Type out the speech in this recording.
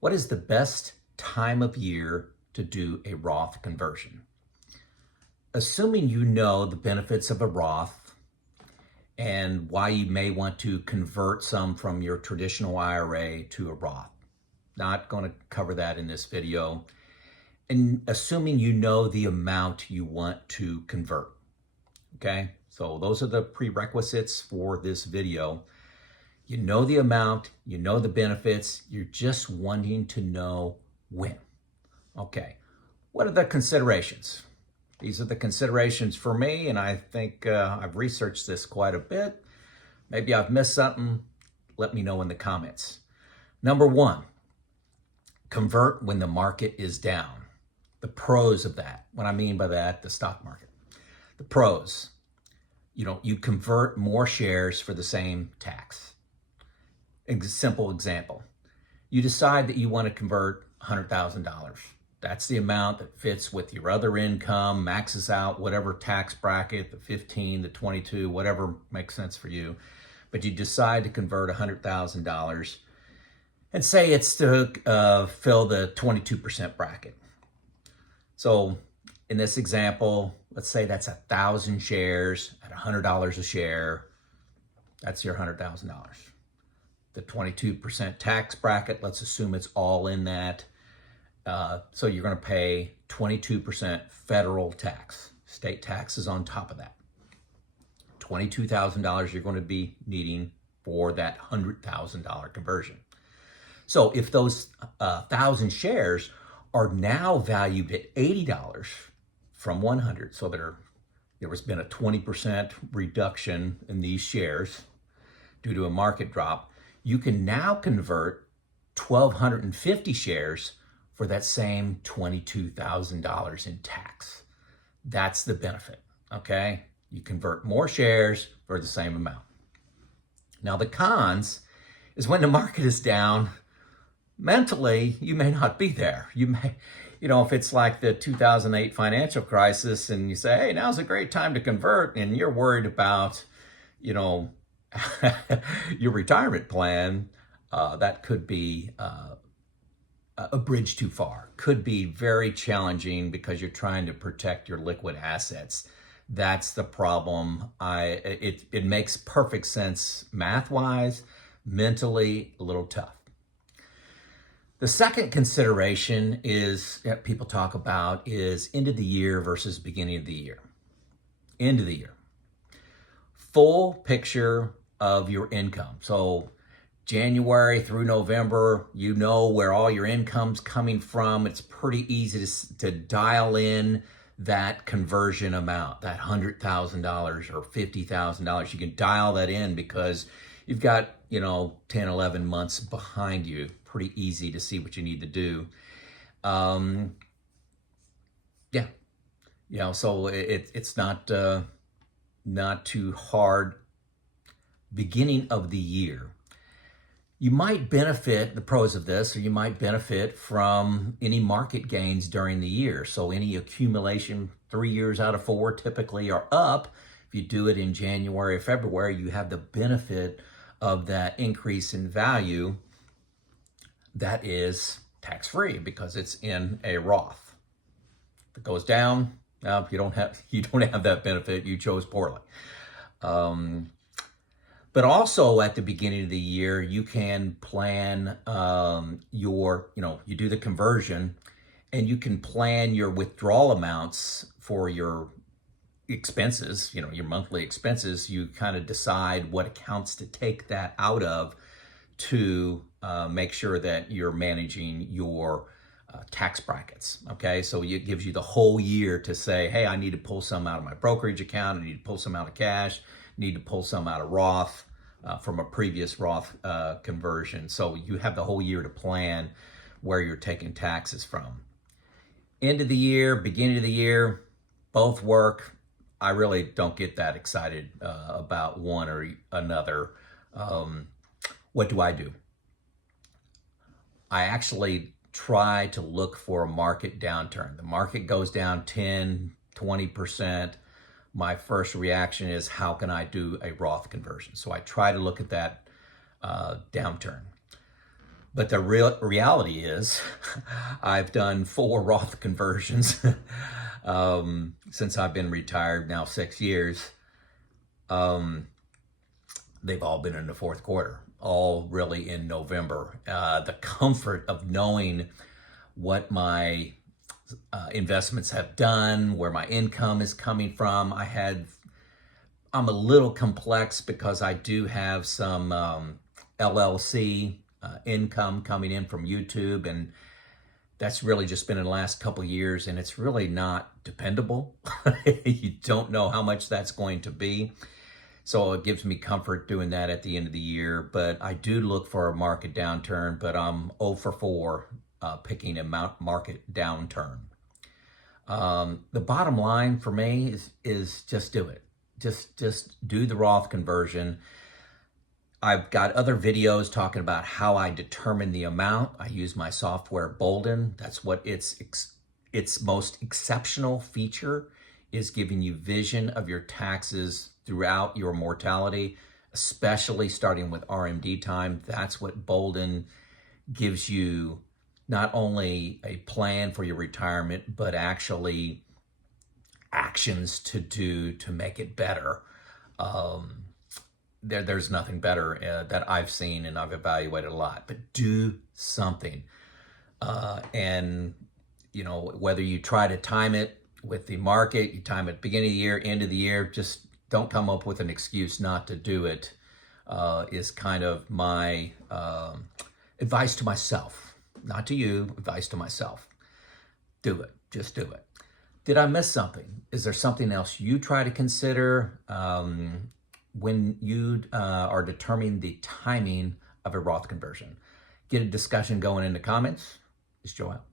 What is the best time of year to do a Roth conversion? Assuming you know the benefits of a Roth and why you may want to convert some from your traditional IRA to a Roth. Not going to cover that in this video. And assuming you know the amount you want to convert. Okay, so those are the prerequisites for this video. You know the amount, you know the benefits, you're just wanting to know when. Okay, what are the considerations? These are the considerations for me, and I think I've researched this quite a bit. Maybe I've missed something. Let me know in the comments. Number one, convert when the market is down. The pros of that. What I mean by that, the stock market. The pros, you convert more shares for the same tax. Simple example. You decide that you want to convert $100,000. That's the amount that fits with your other income, maxes out whatever tax bracket, the 15, the 22, whatever makes sense for you. But you decide to convert $100,000 and say it's to fill the 22% bracket. So in this example, let's say that's 1,000 shares at $100 a share. That's your $100,000. The 22% tax bracket, let's assume it's all in that. So you're going to pay 22% federal tax. State taxes on top of that. $22,000 you're going to be needing for that $100,000 conversion. So if those 1,000 shares are now valued at $80 from 100, so there has been a 20% reduction in these shares due to a market drop, you can now convert 1,250 shares for that same $22,000 in tax. That's the benefit, okay? You convert more shares for the same amount. Now the cons is when the market is down, mentally, you may not be there. You may, if it's like the 2008 financial crisis and you say, hey, now's a great time to convert, and you're worried about, your retirement plan, that could be a bridge too far. Could be very challenging because you're trying to protect your liquid assets. That's the problem. It makes perfect sense math-wise, mentally a little tough. The second consideration is that people talk about is end of the year versus beginning of the year. End of the year. Full picture of your income. So January through November, you know where all your income's coming from. It's pretty easy to dial in that conversion amount, that $100,000 or $50,000. You can dial that in because you've got, 10, 11 months behind you. Pretty easy to see what you need to do. So it's not too hard. Beginning of the year. You might benefit, the pros of this, or you might benefit from any market gains during the year. So any accumulation, 3 years out of 4 typically are up. If you do it in January or February, you have the benefit of that increase in value that is tax-free because it's in a Roth. If it goes down, no, you don't have that benefit. You chose poorly. But also at the beginning of the year, you can plan you do the conversion and you can plan your withdrawal amounts for your expenses, your monthly expenses. You kind of decide what accounts to take that out of to make sure that you're managing your tax brackets, okay? So it gives you the whole year to say, hey, I need to pull some out of my brokerage account, I need to pull some out of cash, need to pull some out of Roth from a previous Roth conversion. So you have the whole year to plan where you're taking taxes from. End of the year, beginning of the year, both work. I really don't get that excited about one or another. What do? I actually try to look for a market downturn. The market goes down 10, 20%. My first reaction is, how can I do a Roth conversion? So I try to look at that downturn. But the reality is, I've done 4 Roth conversions since I've been retired now 6 years. They've all been in the fourth quarter, all really in November. The comfort of knowing what my investments have done, where my income is coming from. I'm a little complex because I do have some LLC income coming in from YouTube, and that's really just been in the last couple of years, and it's really not dependable. You don't know how much that's going to be. So it gives me comfort doing that at the end of the year. But I do look for a market downturn, but I'm 0 for 4 picking a market downturn. The bottom line for me is just do it. Just do the Roth conversion. I've got other videos talking about how I determine the amount. I use my software Boldin. That's what its most exceptional feature is, giving you vision of your taxes throughout your mortality, especially starting with RMD time. That's what Boldin gives you, not only a plan for your retirement, but actually actions to do to make it better. There's nothing better that I've seen, and I've evaluated a lot, but do something. And, you know, whether you try to time it with the market, you time it beginning of the year, end of the year, just don't come up with an excuse not to do it, is kind of my advice to myself. Not to you, advice to myself. Do it. Just do it. Did I miss something? Is there something else you try to consider when you are determining the timing of a Roth conversion? Get a discussion going in the comments. It's Joe out.